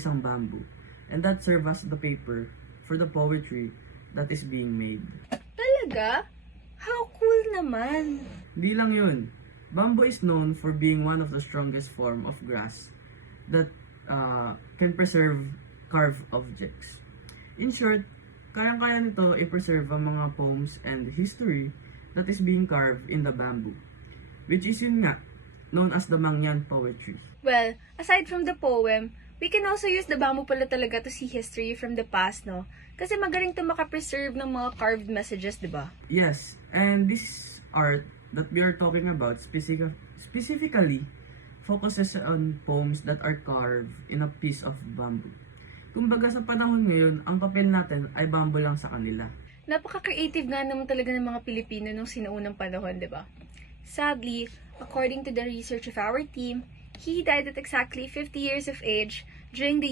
isang bamboo, and that serves as the paper for the poetry that is being made. Talaga? How cool naman! Di lang yun. Bamboo is known for being one of the strongest form of grass that can preserve carved objects. In short, kayang-kaya nito i-preserve ang mga poems and history that is being carved in the bamboo, which is yun nga, known as the Mangyan poetry. Well, aside from the poem, we can also use the bamboo pala talaga to see history from the past, no? Kasi magaling to makapreserve ng mga carved messages, di ba? Yes, and this art that we are talking about specifically focuses on poems that are carved in a piece of bamboo. Kumbaga sa panahon ngayon, ang papel natin ay bamboo lang sa kanila. Napaka-creative nga naman talaga ng mga Pilipino nung sinuunang panahon, di ba? Sadly, according to the research of our team, he died at exactly 50 years of age during the